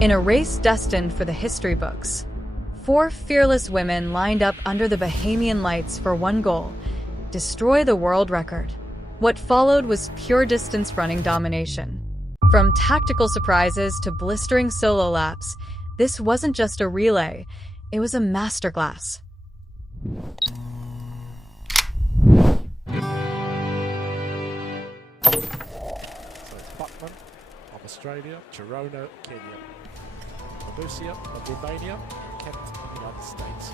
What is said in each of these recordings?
In a race destined for the history books, 4 fearless women lined up under the Bahamian lights for one goal: destroy the world record. What followed was pure distance running domination. From tactical surprises to blistering solo laps, this wasn't just a relay, it was a masterclass. So it's Buckman of Australia, Chirono, Kenya, Podium of Romania, Kent of the United States.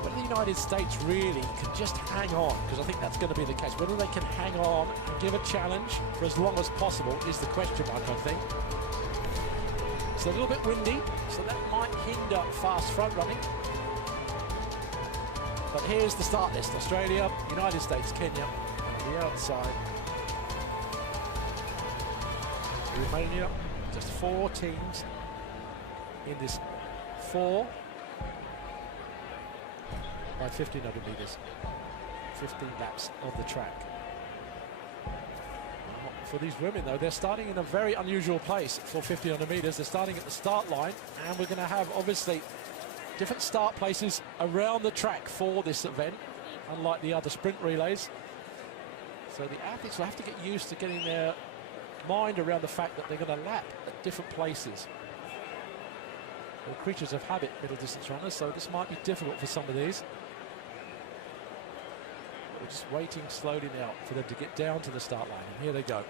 Whether the United States really can just hang on, because I think that's going to be the case, whether they can hang on and give a challenge for as long as possible is the question mark, I think. It's a little bit windy, so that might hinder fast front running. But here's the start list: Australia, United States, Kenya on the outside. Romania, just 4 teams in this 4 by 1500 metres, 15 laps of the track. For these women though, they're starting in a very unusual place for 1500 metres. They're starting at the start line, and we're going to have obviously different start places around the track for this event, unlike the other sprint relays. So the athletes will have to get used to getting their mind around the fact that they're going to lap at different places. They're creatures of habit, middle distance runners, so this might be difficult for some of these. We're just waiting slowly now for them to get down to the start line, and here they go.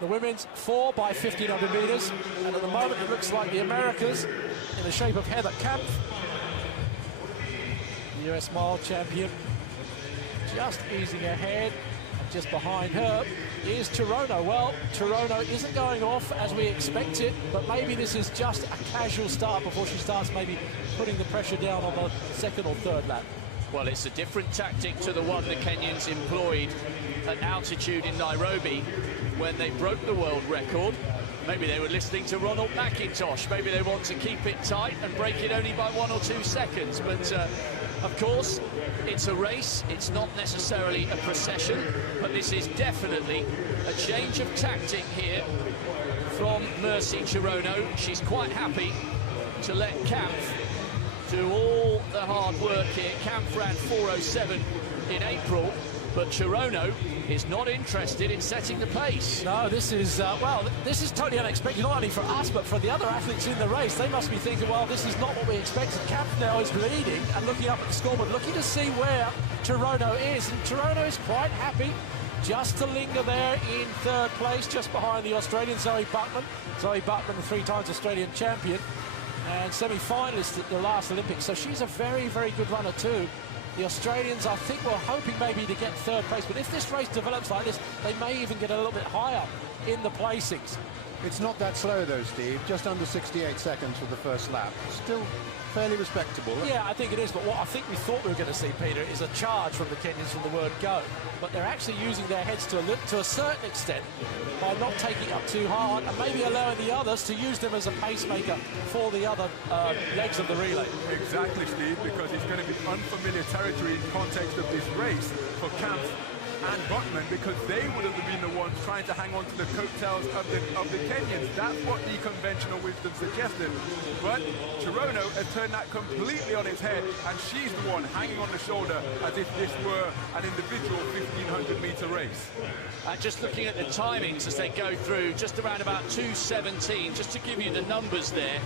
The women's 4 by 1500 metres, and at the moment it looks like the Americas, in the shape of Heather Kampf, the US mile champion, just easing ahead. Just behind her is Chirono. Well, Chirono isn't going off as we expected, but maybe this is just a casual start before she starts maybe putting the pressure down on the 2nd or 3rd lap. Well, it's a different tactic to the one the Kenyans employed at altitude in Nairobi when they broke the world record. Maybe they were listening to Ronald McIntosh. Maybe they want to keep it tight and break it only by 1 or 2 seconds. But of course, it's a race. It's not necessarily a procession, but this is definitely a change of tactic here from Mercy Chirono. She's quite happy to let Kampf do all the hard work here. Kampf ran 4:07 in April, but Chirono is not interested in setting the pace. No, this is, well, this is totally unexpected, not only for us, but for the other athletes in the race. They must be thinking, well, this is not what we expected. Kampf now is leading and looking up at the scoreboard, looking to see where Chirono is. And Chirono is quite happy just to linger there in 3rd place, just behind the Australian Zoe Buckman. Zoe Buckman, the 3-time Australian champion and semi-finalist at the last Olympics. So she's a very, very good runner too. The Australians, I think, were hoping maybe to get 3rd place, but if this race develops like this, they may even get a little bit higher in the placings. It's not that slow though, Steve. Just under 68 seconds for the first lap. Still fairly respectable. Yeah, I think it is, but what I think we thought we were going to see, Peter, is a charge from the Kenyans from the word go. But they're actually using their heads to a certain extent by not taking up too hard and maybe allowing the others to use them as a pacemaker for the other legs of the relay. Exactly, Steve, because it's going to be unfamiliar territory in context of this race for Kampf and Buckman, because they would have been the ones trying to hang on to the coattails of the Kenyans. That's what the conventional wisdom suggested. But Chirono has turned that completely on its head, and she's the one hanging on the shoulder as if this were an individual 1500-meter race. Just looking at the timings as they go through, just around about 2:17, just to give you the numbers there.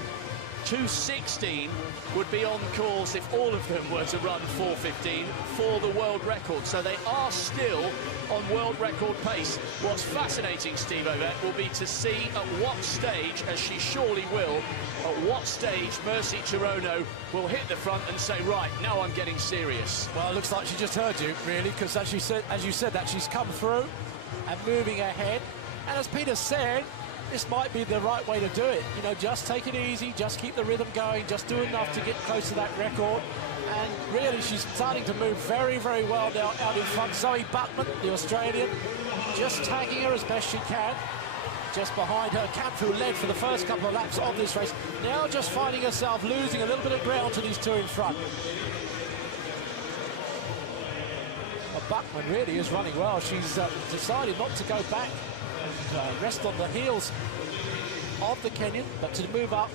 2:16 would be on course if all of them were to run 4:15 for the world record. So they are still on world record pace. What's fascinating, Steve Ovett, will be to see at what stage, as she surely will, at what stage Mercy Chirono will hit the front and say, right, now I'm getting serious. Well, it looks like she just heard you, really, because as you said that she's come through and moving ahead. And as Peter said, this might be the right way to do it. You know, just take it easy, just keep the rhythm going, just do enough to get close to that record. And really, she's starting to move very, very well now out in front. Zoe Buckman, the Australian, just tagging her as best she can. Just behind her, Kampf, who led for the first couple of laps of this race, now just finding herself losing a little bit of ground to these 2 in front. But Buckman really is running well. She's decided not to go back and rest on the heels of the Kenyan, but to move up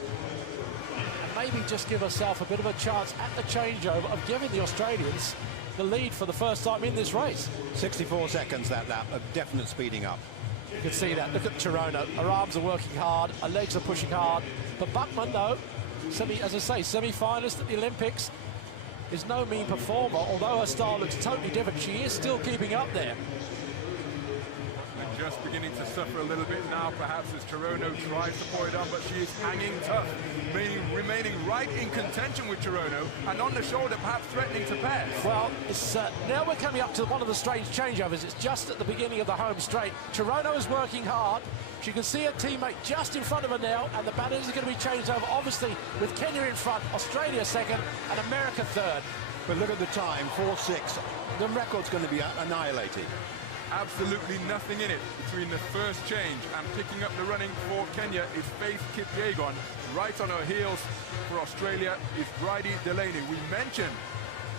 and maybe just give herself a bit of a chance at the changeover of giving the Australians the lead for the first time in this race. 64 seconds that lap, a definite speeding up. You can see that. Look at Chirono. Her arms are working hard, her legs are pushing hard. But Buckman, though, as I say, semi-finalist at the Olympics, is no mean performer. Although her style looks totally different, she is still keeping up there. And just beginning to suffer a little bit now, perhaps, as Chirono tries to pull it on, but she is hanging tough, remaining right in contention with Chirono, and on the shoulder, perhaps threatening to pass. Well, it's, now we're coming up to one of the strange changeovers. It's just at the beginning of the home straight. Chirono is working hard. She can see her teammate just in front of her now, and the batters are going to be changed over, obviously, with Kenya in front, Australia second, and America third. But look at the time, 4.6. The record's going to be annihilated. Absolutely nothing in it between the first change and picking up the running for Kenya is Faith Kipyegon. Right on her heels for Australia is Bridie Delaney. We mentioned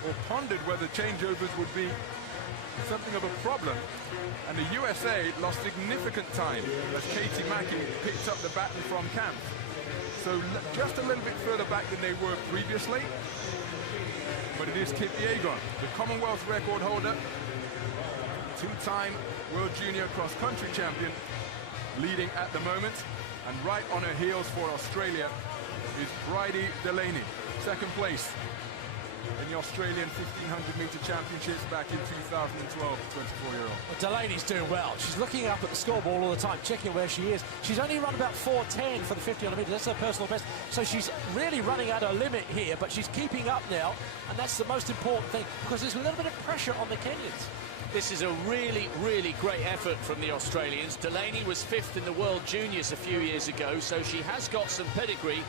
or pondered whether changeovers would be something of a problem, and the USA lost significant time as Katie Mackey picked up the baton from camp. So just a little bit further back than they were previously, but it is Kipyegon, the Commonwealth record holder, two-time World Junior cross-country champion, leading at the moment, and right on her heels for Australia is Bridie Delaney, second place in the Australian 1500-metre championships back in 2012, 24-year-old. Well, Delaney's doing well. She's looking up at the scoreboard all the time, checking where she is. She's only run about 4:10 for the 1500 metres. That's her personal best. So she's really running at her limit here, but she's keeping up now, and that's the most important thing, because there's a little bit of pressure on the Kenyans. This is a really, really great effort from the Australians. Delaney was 5th in the World Juniors a few years ago, so she has got some pedigree,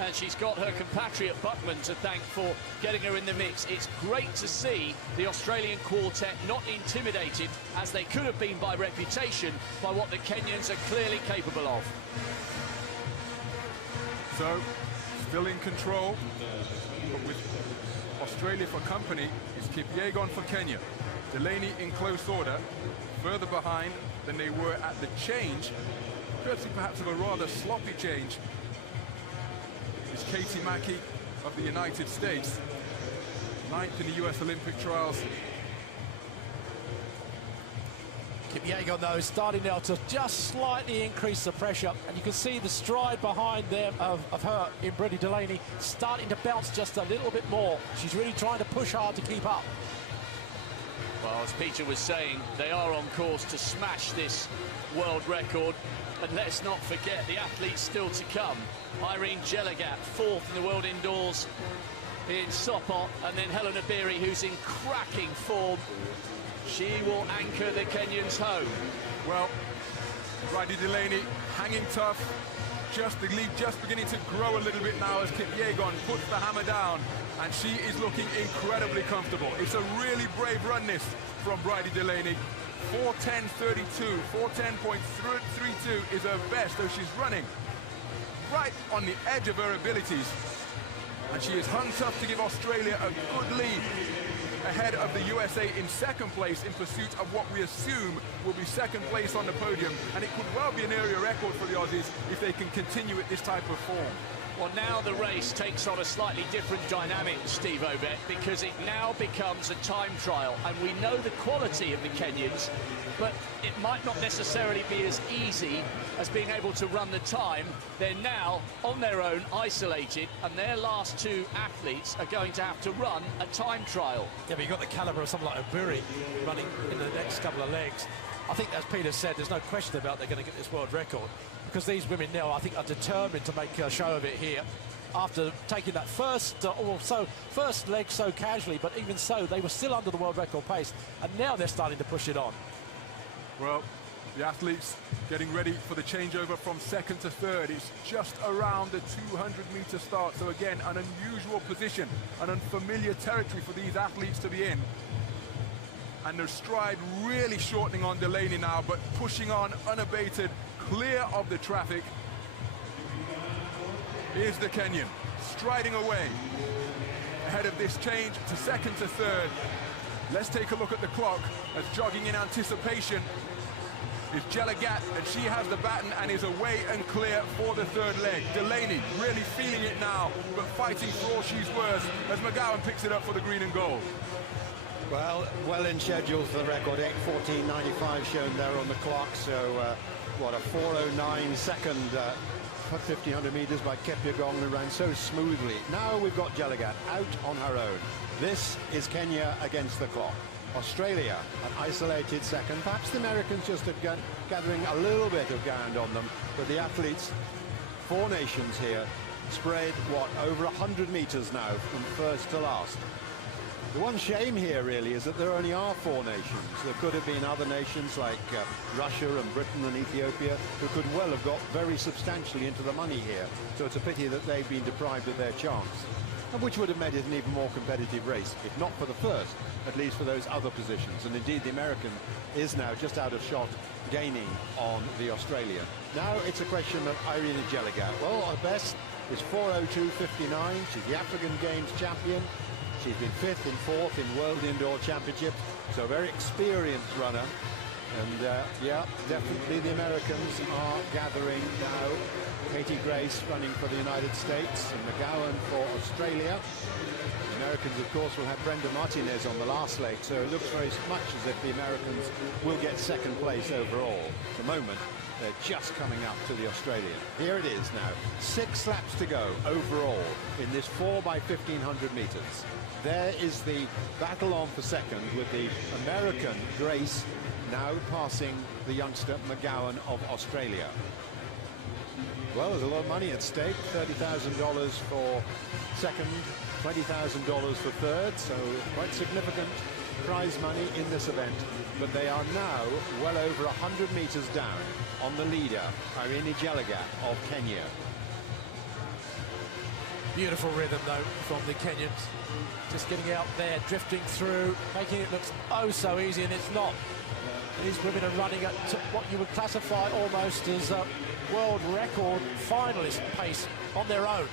and she's got her compatriot Buckman to thank for getting her in the mix. It's great to see the Australian quartet not intimidated, as they could have been by reputation, by what the Kenyans are clearly capable of. So, still in control, but with Australia for company is Kipyegon for Kenya. Delaney in close order, further behind than they were at the change, courtesy perhaps of a rather sloppy change, is Katie Mackey of the United States, 9th in the US Olympic trials. Kipyegon, though, is starting now to just slightly increase the pressure, and you can see the stride behind them of her in Bridie Delaney starting to bounce just a little bit more. She's really trying to push hard to keep up. Well, as Peter was saying, they are on course to smash this world record. And let's not forget the athletes still to come. Irene Jeligat, 4th in the world indoors in Sopot, and then Helena Beery, who's in cracking form. She will anchor the Kenyans home. Well, Bridie Delaney hanging tough. The lead just beginning to grow a little bit now as Kipyegon puts the hammer down, and she is looking incredibly comfortable. It's a really brave run this from Bridie Delaney. 4:10.32, 4:10.32 is her best, though she's running right on the edge of her abilities. And she is hung tough to give Australia a good lead ahead of the USA in second place in pursuit of what we assume will be second place on the podium. And it could well be an area record for the Aussies if they can continue at this type of form. Well, now the race takes on a slightly different dynamic, Steve Obet, because it now becomes a time trial. And we know the quality of the Kenyans, but it might not necessarily be as easy as being able to run the time. They're now on their own, isolated, and their last two athletes are going to have to run a time trial. Yeah, but you've got the calibre of someone like Obiri running in the next couple of legs. I think, as Peter said, there's no question about they're going to get this world record, because these women now, I think, are determined to make a show of it here. After taking that first leg so casually, but even so, they were still under the world record pace, and now they're starting to push it on. Well, the athletes getting ready for the changeover from second to third. It's just around the 200-meter start. So again, an unusual position, an unfamiliar territory for these athletes to be in. And their stride really shortening on Delaney now, but pushing on unabated, clear of the traffic. Here's the Kenyan, striding away ahead of this change to second to third. Let's take a look at the clock as jogging in anticipation is Jelagat, and she has the baton and is away and clear for the third leg. Delaney really feeling it now, but fighting for all she's worth as McGowan picks it up for the green and gold. Well in schedule for the record, 8:14.95 shown there on the clock, so what, a 4:09 second 1500 meters by Kipyegon, who ran so smoothly. Now we've got Jelagat out on her own. This is Kenya against the clock. Australia, an isolated second. Perhaps the Americans just gathering a little bit of ground on them, but the athletes, 4 nations here, spread, what, over 100 meters now from first to last. The one shame here really is that there only are 4 nations. There could have been other nations like Russia and Britain and Ethiopia who could well have got very substantially into the money here. So it's a pity that they've been deprived of their chance, and which would have made it an even more competitive race, if not for the first, at least for those other positions. And indeed the American is now just out of shot, gaining on the Australian. Now it's a question of Irene Jelagat. Well, her best is 4:02.59. She's the African Games champion. She's been 5th and 4th in World Indoor Championships, so a very experienced runner. And yeah, definitely the Americans are gathering now. Katie Grace running for the United States and McGowan for Australia. The Americans, of course, will have Brenda Martinez on the last leg, so it looks very much as if the Americans will get second place overall. At the moment, they're just coming up to the Australian. Here it is now, 6 laps to go overall in this 4x1500 meters. There is the battle on for second, with the American Grace now passing the youngster McGowan of Australia. Well, there's a lot of money at stake, $30,000 for second, $20,000 for third, so quite significant prize money in this event. But they are now well over 100 meters down on the leader, Irene Jelagat of Kenya. Beautiful rhythm, though, from the Kenyans. Just getting out there, drifting through, making it look oh so easy, and it's not. These women are running at what you would classify almost as a world record finalist pace on their own.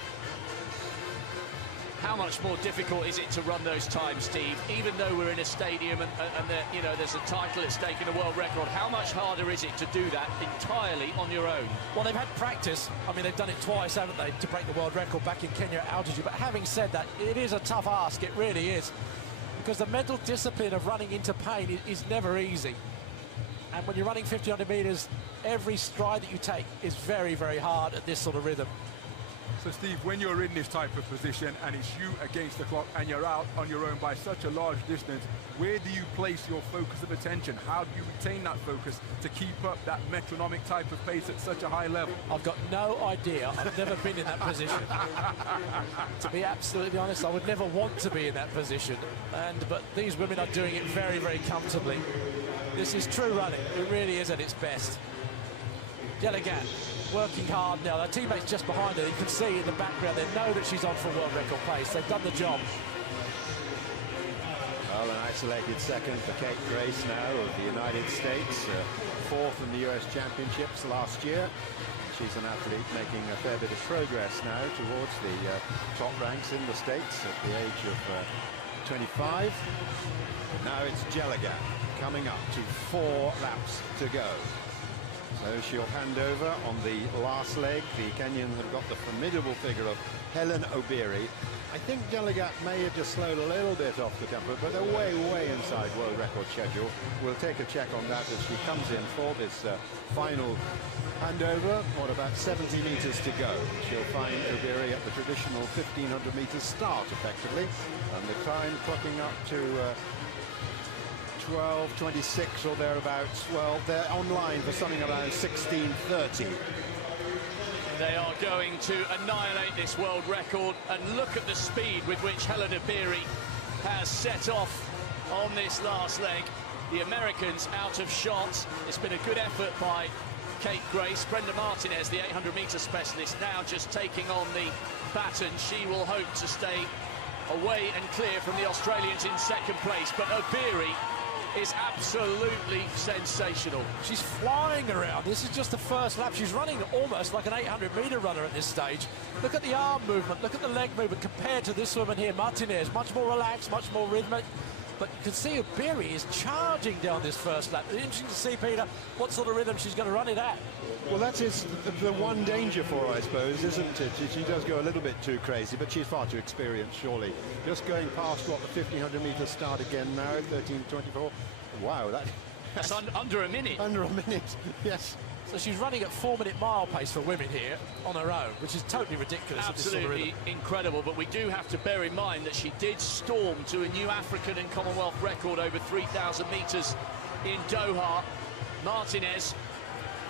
How much more difficult is it to run those times, Steve? Even though we're in a stadium and you know, there's a title at stake in a world record, how much harder is it to do that entirely on your own? Well, they've had practice. I mean, they've done it twice, haven't they, to break the world record back in Kenya at altitude. But having said that, it is a tough ask. It really is. Because the mental discipline of running into pain is never easy. And when you're running 1,500 meters, every stride that you take is very, very hard at this sort of rhythm. So, Steve, when you're in this type of position and it's you against the clock and you're out on your own by such a large distance, where do you place your focus of attention? How do you retain that focus to keep up that metronomic type of pace at such a high level? I've got no idea. I've never been in that position. To be absolutely honest, I would never want to be in that position. But these women are doing it very, very comfortably. This is true running. It really is at its best. Jelagat working hard now. Her teammates just behind her. You can see in the background, they know that she's on for world record place. They've done the job. Well, an isolated second for Kate Grace now of the United States, 4th in the US Championships last year. She's an athlete making a fair bit of progress now towards the top ranks in the States at the age of 25. Now it's Jelagat coming up to 4 laps to go. So she'll hand over on the last leg. The Kenyans have got the formidable figure of Helen Obiri. I think Jelagat may have just slowed a little bit off the tempo, but they're way, way inside world record schedule. We'll take a check on that as she comes in for this final handover. What, about 70 meters to go? She'll find Obiri at the traditional 1,500 meters start, effectively. And the time clocking up to 12:26 or thereabouts. Well, they're online for something around 16:30. They are going to annihilate this world record, and look at the speed with which Helen Obiri has set off on this last leg. The Americans out of shot. It's been a good effort by Kate Grace. Brenda Martinez, the 800-meter specialist, now just taking on the baton. She will hope to stay away and clear from the Australians in second place, but Obiri is absolutely sensational. She's flying around. This is just the first lap. She's running almost like an 800-meter runner at this stage. Look at the arm movement, look at the leg movement compared to this woman here, Martinez. Much more relaxed, much more rhythmic. But you can see Berry is charging down this first lap. It's interesting to see, Peter, what sort of rhythm she's going to run it at. Well, that's the one danger for her, I suppose, isn't it? She does go a little bit too crazy, but she's far too experienced, surely. Just going past, what, the 1,500 metres start again now, 13:24. Wow, that's under a minute. Under a minute, yes. So she's running at 4-minute mile pace for women here on her own, which is totally ridiculous. Absolutely incredible, but we do have to bear in mind that she did storm to a new African and Commonwealth record over 3,000 metres in Doha. Martinez,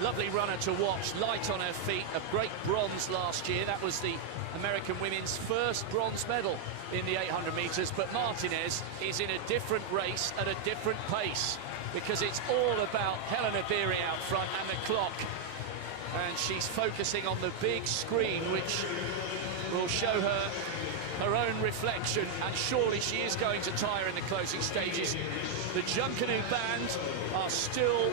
lovely runner to watch, light on her feet, a great bronze last year. That was the American women's first bronze medal in the 800 metres, but Martinez is in a different race at a different pace, because it's all about Helena Beery out front and the clock. And she's focusing on the big screen, which will show her her own reflection, and surely she is going to tire in the closing stages. The Junkanoo band are still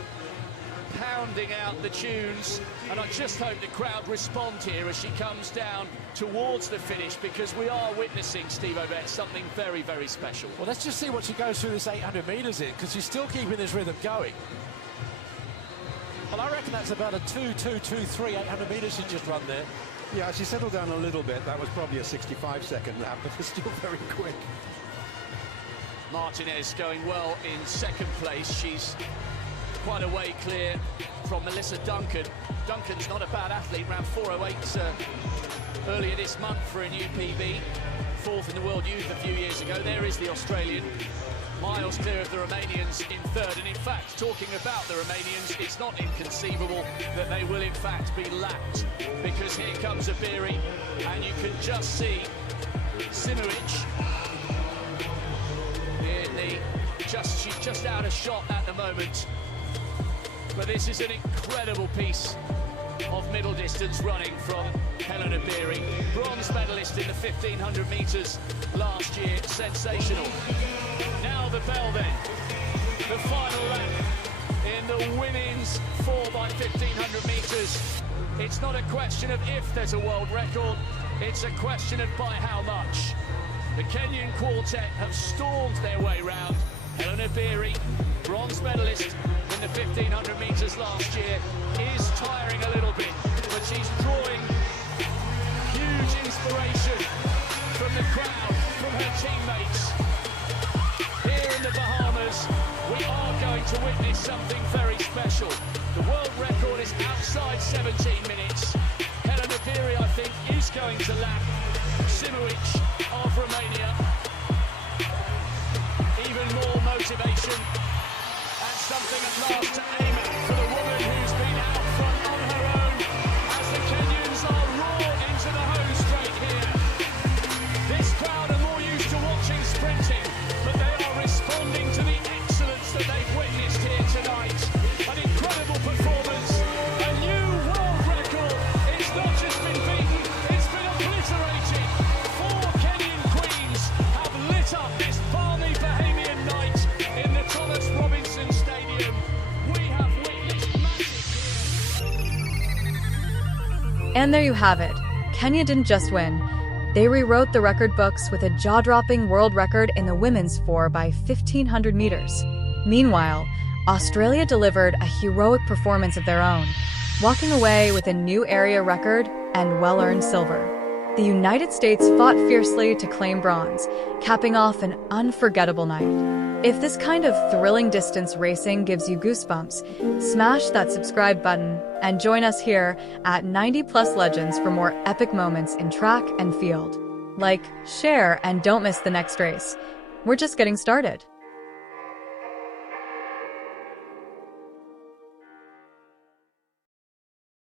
pounding out the tunes, and I just hope the crowd respond here as she comes down towards the finish, because we are witnessing, Steve Obett, something very, very special. Well, let's just see what she goes through this 800 metres in, because she's still keeping this rhythm going. Well, I reckon that's about a 2:2:23 800 metres she just run there. Yeah, she settled down a little bit. That was probably a 65-second lap, but it's still very quick. Martinez going well in second place. She's quite a way clear from Melissa Duncan. Duncan's not a bad athlete, ran 4:08 earlier this month for a new PB. Fourth in the World Youth a few years ago. There is the Australian, miles clear of the Romanians in third. And in fact, talking about the Romanians, it's not inconceivable that they will in fact be lapped, because here comes a Beery, and you can just see Simovic in the she's just out of shot at the moment. But this is an incredible piece of middle distance running from Helena Beery. Bronze medalist in the 1,500 metres last year. Sensational. Now the bell then. The final lap in the women's 4x1,500 metres. It's not a question of if there's a world record, it's a question of by how much. The Kenyan quartet have stormed their way round. Helena Beery, bronze medalist in the 1,500 metres last year, is tiring a little bit, but she's drawing huge inspiration from the crowd, from her teammates. Here in the Bahamas, we are going to witness something very special. The world record is outside 17 minutes. Helena Beery, I think, is going to lap Simovic of Romania. Even more motivation, and something at last to aim at for the woman who's been out front on her own, as the Kenyans are roared into the home straight here. This crowd are more used to watching sprinting, but they are responding to the excellence that they've witnessed here tonight. An incredible performance, a new world record. It's not just been beaten, it's been obliterated. 4 Kenyan queens have lit up this balmy Bahamian night in the Thomas Robinson Stadium. We have witnessed magic. And there you have it. Kenya didn't just win. They rewrote the record books with a jaw-dropping world record in the women's 4x1,500 meters. Meanwhile, Australia delivered a heroic performance of their own, walking away with a new area record and well-earned silver. The United States fought fiercely to claim bronze, capping off an unforgettable night. If this kind of thrilling distance racing gives you goosebumps, smash that subscribe button and join us here at 90 Plus Legends for more epic moments in track and field. Like, share, and don't miss the next race. We're just getting started.